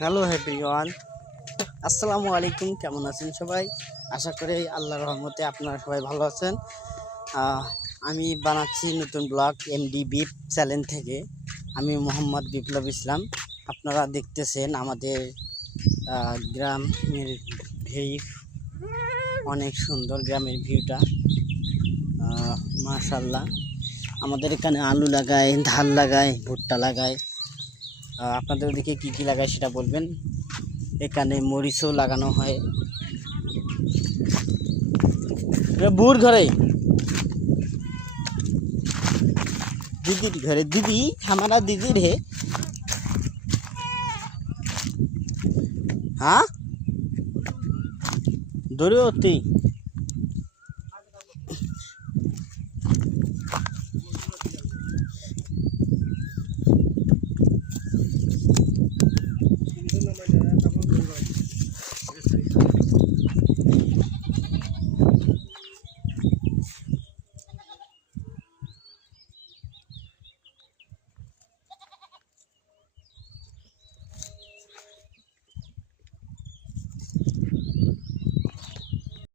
Hello everyone, আসসালামু আলাইকুম। কেমন আছেন সবাই? আশা করি আল্লাহর রহমতে আপনারা সবাই ভালো আছেন। আমি বানাচ্ছি নতুন ব্লগ এমডি বিপ চ্যানেল থেকে। আমি মোহাম্মদ বিপ্লব ইসলাম। আপনারা দেখতেছেন আমাদের গ্রামের ভিউ, অনেক সুন্দর গ্রামের ভিউটা, মাশাআল্লাহ। আমাদের এখানে আলু লাগায়, ধান লাগায়, ভুট্টা লাগায়। আপনাদের ওদিকে কী কী লাগায় সেটা বলবেন। এখানে মরিচও লাগানো হয়। বুর ঘরে, দিদির ঘরে, দিদি हमारा दीदी रे। हाँ दौड़े होती